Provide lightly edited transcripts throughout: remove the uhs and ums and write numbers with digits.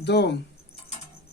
2,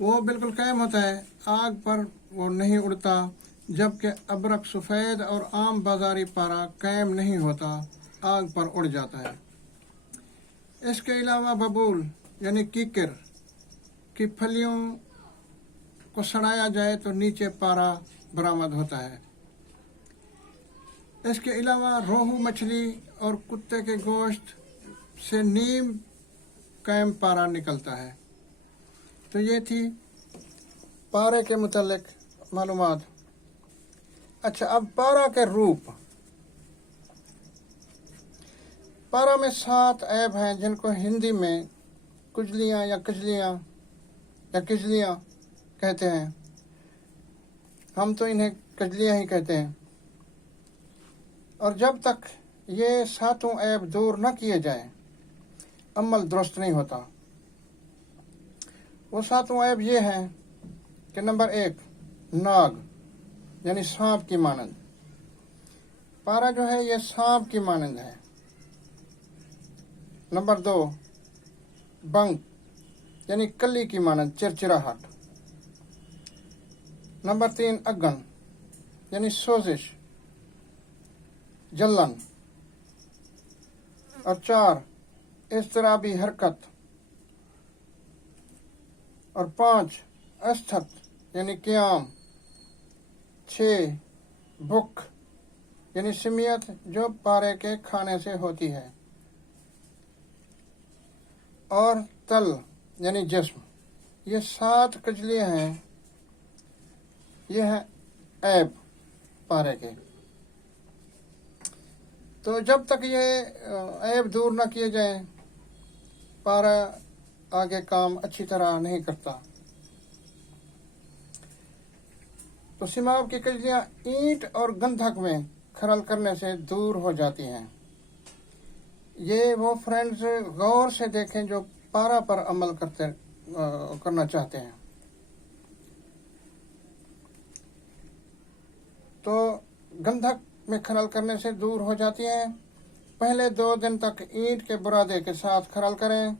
وہ بالکل قائم ہوتا ہے، آگ پر وہ نہیں اڑتا، جبکہ ابرق سفید اور عام بازاری پارا قائم نہیں ہوتا، آگ پر اڑ جاتا ہے۔ اس کے علاوہ ببول یعنی کیکر کی پھلیوں کو سڑایا جائے تو نیچے پارا برآمد ہوتا ہے۔ اس کے علاوہ روہو مچھلی اور کتے کے گوشت سے نیم قائم پارا نکلتا ہے۔ تو یہ تھی پارے کے متعلق معلومات۔ اچھا، اب پارا کے روپ۔ پارا میں 7 عیب ہیں جن کو ہندی میں کجلیاں یا کجلیاں کہتے ہیں۔ ہم تو انہیں کجلیاں ہی کہتے ہیں۔ اور جب تک یہ 7 عیب دور نہ کیے جائیں عمل درست نہیں ہوتا۔ وہ 7 عیب یہ ہیں کہ نمبر 1 ناگ یعنی سانپ کی مانند۔ پارا جو ہے یہ سانپ کی مانند ہے۔ نمبر 2 بنک یعنی کلی کی مانند، چرچراہٹ۔ نمبر 3 اگن یعنی سوزش، جلن۔ اور 4 اضطرابی حرکت۔ اور 5 استھت یعنی قیام۔ 6 بھوک یعنی سمیت جو پارے کے کھانے سے ہوتی ہے۔ اور تل یعنی جسم۔ یہ 7 کجلیاں ہیں، یہ ہیں عیب پارے کے۔ تو جب تک یہ عیب دور نہ کیے جائیں پارا آگے کام اچھی طرح نہیں کرتا۔ تو سیماب کی کجلیاں اینٹ اور گندھک میں کھرل کرنے سے دور ہو جاتی ہیں۔ یہ وہ فرینڈز غور سے دیکھیں جو پارا پر عمل کرنا چاہتے ہیں۔ تو گندھک میں کھرل کرنے سے دور ہو جاتی ہیں۔ پہلے 2 دن تک اینٹ کے برادے کے ساتھ کھرل کریں،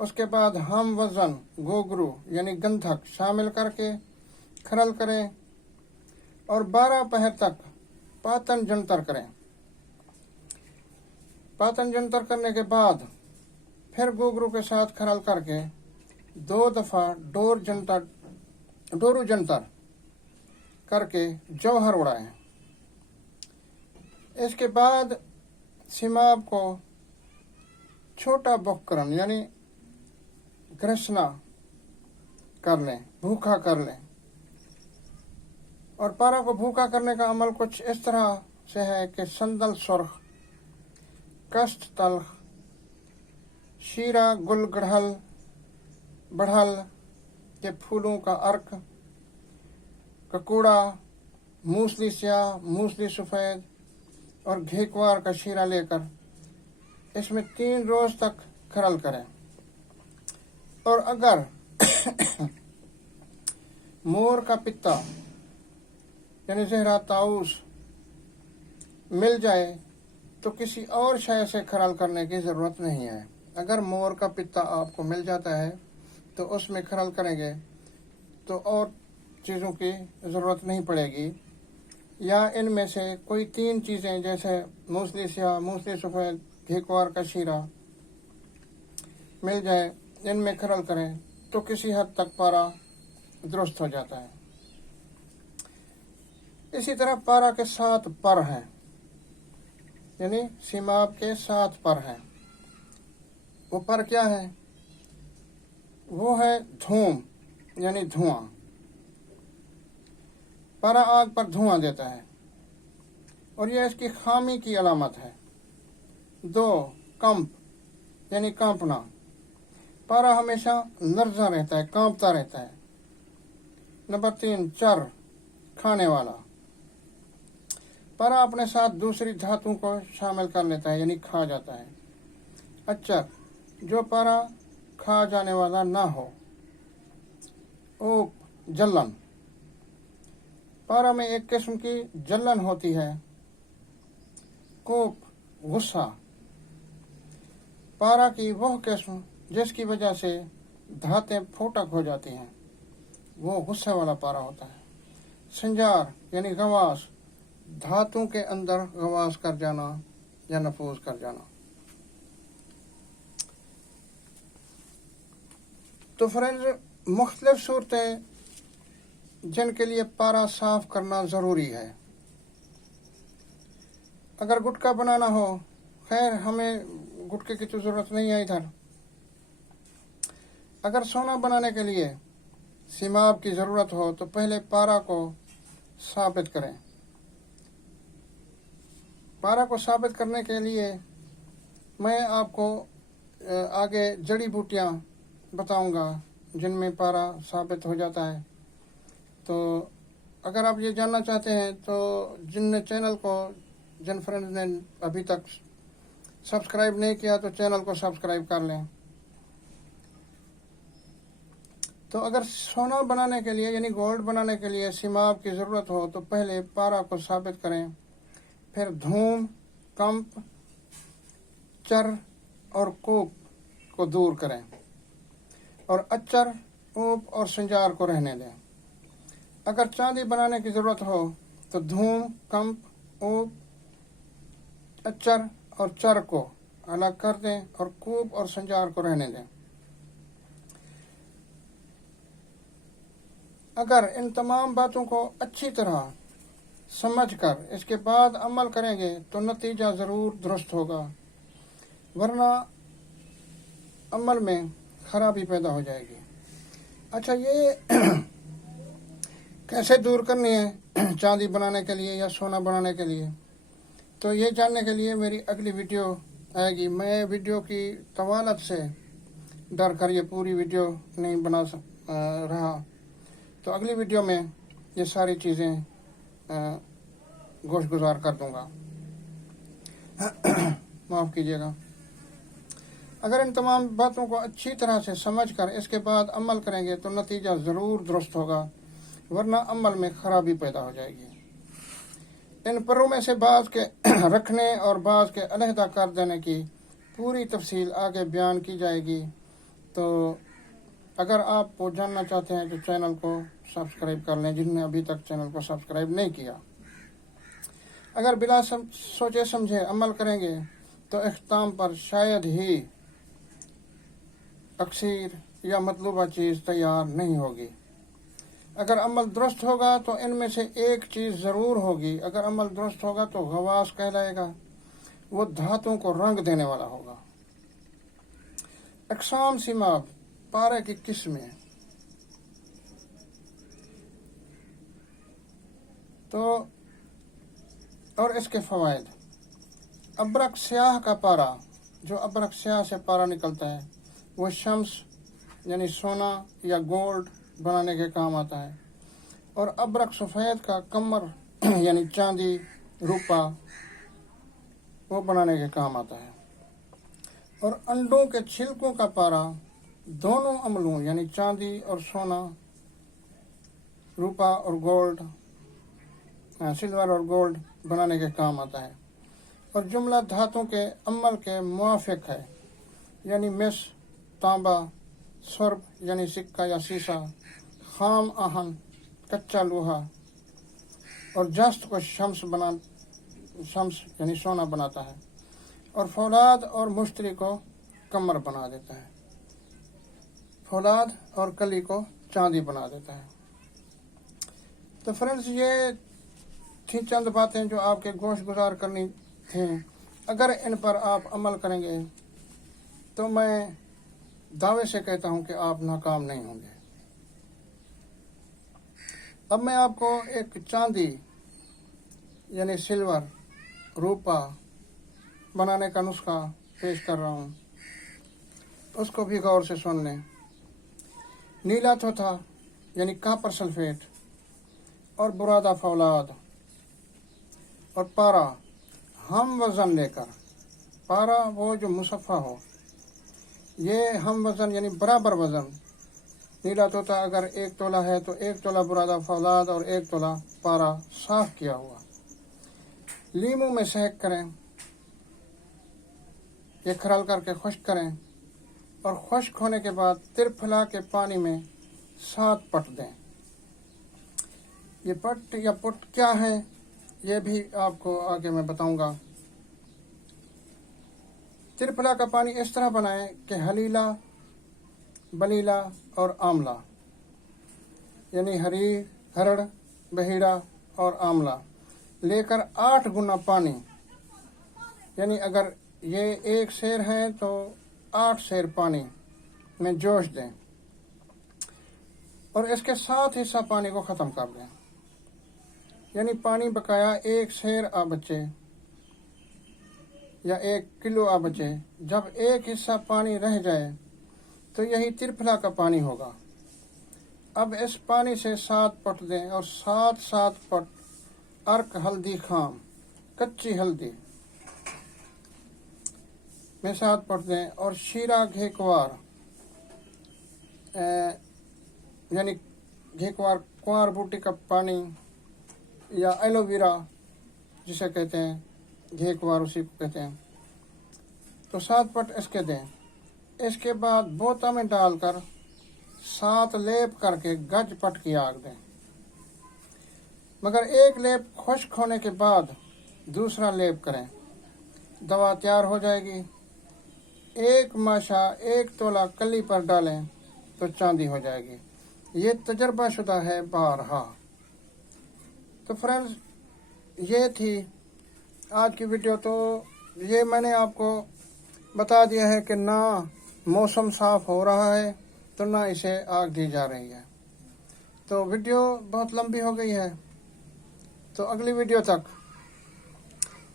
اس کے بعد ہم وزن گوگرو یعنی گندھک شامل کر کے کھرل کریں اور 12 پہر تک پاتن جنتر کریں۔ پاتن جنتر کرنے کے بعد پھر گوگرو کے ساتھ کھرل کر کے 2 دفعہ ڈورو جنتر کر کے جوہر اڑائیں۔ اس کے بعد سیماب کو چھوٹا بکرن یعنی گرسنا کر لیں، بھوکا کر لیں۔ اور پارا کو بھوکا کرنے کا عمل کچھ اس طرح سے ہے کہ سندل سرخ، کشت تلخ، شیرہ گل بڑھل کے پھولوں کا عرق، ککوڑا، موسلی سیاہ، موسلی سفید اور گھیکوار کا شیرہ لے کر اس میں 3 روز تک کھرل کریں۔ اور اگر مور کا پتا یعنی زہرہ طاؤس مل جائے تو کسی اور شے سے کھرل کرنے کی ضرورت نہیں ہے۔ اگر مور کا پتا آپ کو مل جاتا ہے تو اس میں کھرل کریں گے تو اور چیزوں کی ضرورت نہیں پڑے گی، یا ان میں سے کوئی 3 چیزیں جیسے موسلی سیاہ، موسلی سفید، گھیکوار کا شیرہ مل جائے، ان میں کھرل کریں تو کسی حد تک پارا درست ہو جاتا ہے۔ اسی طرح پارا کے 7 پر ہیں، یعنی سیماب کے 7 پر ہیں۔ وہ پر کیا ہے؟ وہ ہے دھوم یعنی دھواں۔ پارا آگ پر دھواں دیتا ہے اور یہ اس کی خامی کی علامت ہے۔ 2 کمپ یعنی کانپنا۔ پارا ہمیشہ لرزا رہتا ہے، کانپتا رہتا ہے۔ نمبر 3 چر، کھانے والا۔ پارا اپنے ساتھ دوسری دھاتوں کو شامل کر لیتا ہے یعنی کھا جاتا ہے۔ اچر، جو پارا کھا جانے والا نہ ہو۔ اوپ، جلن۔ پارا میں ایک قسم کی جلن ہوتی ہے۔ کوپ، غصہ۔ پارا کی وہ قسم جس کی وجہ سے دھاتیں پھوٹک ہو جاتی ہیں۔ وہ غصے والا پارا ہوتا ہے. سنجار یعنی غواص، دھاتوں کے اندر غواص کر جانا یا نفوذ کر جانا. تو فرینڈز، مختلف صورتیں جن کے لیے پارا صاف کرنا ضروری ہے. اگر گٹکا بنانا ہو، خیر ہمیں گٹکے کی تو ضرورت نہیں ہے ادھر. اگر سونا بنانے کے لیے سیماب کی ضرورت ہو تو پہلے پارا کو ثابت کریں. پارا کو ثابت کرنے کے لیے میں آپ کو آگے جڑی بوٹیاں بتاؤں گا جن میں پارا ثابت ہو جاتا ہے. تو اگر آپ یہ جاننا چاہتے ہیں تو جن فرینڈز نے ابھی تک سبسکرائب نہیں کیا تو چینل کو سبسکرائب کر لیں. تو اگر سونا بنانے کے لیے یعنی گولڈ بنانے کے لیے سیماب کی ضرورت ہو تو پہلے پارا کو ثابت کریں، پھر دھوم، کمپ، چر اور کوپ کو دور کریں اور اچر، اوپ اور سنجار کو رہنے دیں. اگر چاندی بنانے کی ضرورت ہو تو دھوم، کمپ، اوپ، اچر اور چر کو الگ کر دیں اور کوپ اور سنجار کو رہنے دیں. اگر ان تمام باتوں کو اچھی طرح سمجھ کر اس کے بعد عمل کریں گے تو نتیجہ ضرور درست ہوگا، ورنہ عمل میں خرابی پیدا ہو جائے گی. اچھا، یہ کیسے دور کرنی ہے چاندی بنانے کے لیے یا سونا بنانے کے لیے، تو یہ جاننے کے لیے میری اگلی ویڈیو آئے گی. میں ویڈیو کی طوالت سے ڈر کر یہ پوری ویڈیو نہیں بنا رہا، تو اگلی ویڈیو میں یہ ساری چیزیں گوش گزار کر دوں گا. معاف کیجیے گا. اگر ان تمام باتوں کو اچھی طرح سے سمجھ کر اس کے بعد عمل کریں گے تو نتیجہ ضرور درست ہوگا، ورنہ عمل میں خرابی پیدا ہو جائے گی. ان پروں میں سے بعض کے رکھنے اور بعض کے علیحدہ کر دینے کی پوری تفصیل آگے بیان کی جائے گی. تو اگر آپ وہ جاننا چاہتے ہیں تو چینل کو سبسکرائب کر لیں جنہوں نے ابھی تک چینل کو سبسکرائب نہیں کیا. اگر بلا سوچے سمجھے عمل کریں گے تو اختتام پر شاید ہی اکثیر یا مطلوبہ چیز تیار نہیں ہوگی. اگر عمل درست ہوگا تو ان میں سے ایک چیز ضرور ہوگی. اگر عمل درست ہوگا تو غواص کہلائے گا، وہ دھاتوں کو رنگ دینے والا ہوگا. اقسام سیماب، پارے کی قسمیں. تو اور اس کے فوائد. ابرق سیاہ کا پارا، جو ابرق سیاہ سے پارا نکلتا ہے وہ شمس یعنی سونا یا گولڈ بنانے کے کام آتا ہے. اور ابرق سفید کا کمر یعنی چاندی، روپا، وہ بنانے کے کام آتا ہے. اور انڈوں کے چھلکوں کا پارا دونوں عملوں یعنی چاندی اور سونا، روپا اور گولڈ، سلور اور گولڈ بنانے کے کام آتا ہے. اور جملہ دھاتوں کے عمل کے موافق ہے، یعنی مس، تانبا، سرب یعنی سکہ یا سیسا، خام آہن، کچا لوہا، اور جست کو شمس یعنی سونا بناتا ہے. اور فولاد اور مشتری کو کمر بنا دیتا ہے. فولاد اور کلی کو چاندی بنا دیتا ہے. تو فرینڈز، یہ تھی چند باتیں جو آپ کے گوش گزار کرنی تھیں. اگر ان پر آپ عمل کریں گے تو میں دعوے سے کہتا ہوں کہ آپ ناکام نہیں ہوں گے. اب میں آپ کو ایک چاندی یعنی سلور، روپا بنانے کا نسخہ پیش کر رہا ہوں، اس کو بھی غور سے سن لیں. نیلا تھوتھا یعنی کاپر سلفیٹ اور برادہ فولاد اور پارا ہم وزن لے کر. پارا وہ جو مصفہ ہو، یہ ہم وزن یعنی برابر وزن. نیلا طوطا اگر 1 تولہ ہے تو 1 تولہ برادہ فولاد اور 1 تولہ پارا صاف کیا ہوا. لیموں میں سہک کریں، یہ کھرل کر کے خشک کریں اور خشک ہونے کے بعد ترپھلا کے پانی میں 7 پٹ دیں. یہ پٹ یا پٹ کیا ہے یہ بھی آپ کو آگے میں بتاؤں گا۔ ترپلا کا پانی اس طرح بنائیں کہ حلیلا، بلیلا اور آملہ، یعنی ہرڑ، بہیڑا اور آملہ لے کر 8 گنا پانی، یعنی اگر یہ 1 سیر ہے تو 8 سیر پانی میں جوش دیں اور اس کے 7 حصہ پانی کو ختم کر دیں، یعنی پانی بقایا 1 سیر آ بچے یا 1 کلو آ بچے۔ جب 1 حصہ پانی رہ جائے تو یہی ترپلا کا پانی ہوگا۔ اب اس پانی سے 7 پٹ دیں اور 7 پٹ ارک ہلدی خام، کچی ہلدی میں 7 پٹ دیں، اور شیرہ گھیکوار یعنی گھیکوار کنوار بوٹی کا پانی یا ایلو ویرا جسے کہتے ہیں، گھیکوار اسی کو کہتے ہیں، تو 7 پٹ اس کے دیں۔ اس کے بعد بوتا میں ڈال کر 7 لیپ کر کے گج پٹ کی آگ دیں، مگر 1 لیپ خشک ہونے کے بعد دوسرا لیپ کریں، دوا تیار ہو جائے گی۔ 1 ماشا 1 تولہ کلی پر ڈالیں تو چاندی ہو جائے گی۔ یہ تجربہ شدہ ہے بارہا۔ تو فرینڈز، یہ تھی آج کی ویڈیو۔ تو یہ میں نے آپ کو بتا دیا ہے کہ نہ موسم صاف ہو رہا ہے تو نہ اسے آگ دی جا رہی ہے۔ تو ویڈیو بہت لمبی ہو گئی ہے، تو اگلی ویڈیو تک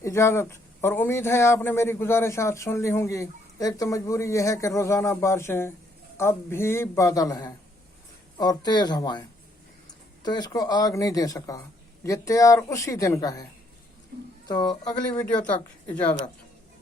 اجازت، اور امید ہے آپ نے میری گزارشات سن لی ہوں گی۔ ایک تو مجبوری یہ ہے کہ روزانہ بارشیں اب بھی بادل ہیں اور تیز ہوائیں، تو اس کو آگ نہیں دے سکا، یہ تیار اسی دن کا ہے۔ تو اگلی ویڈیو تک اجازت۔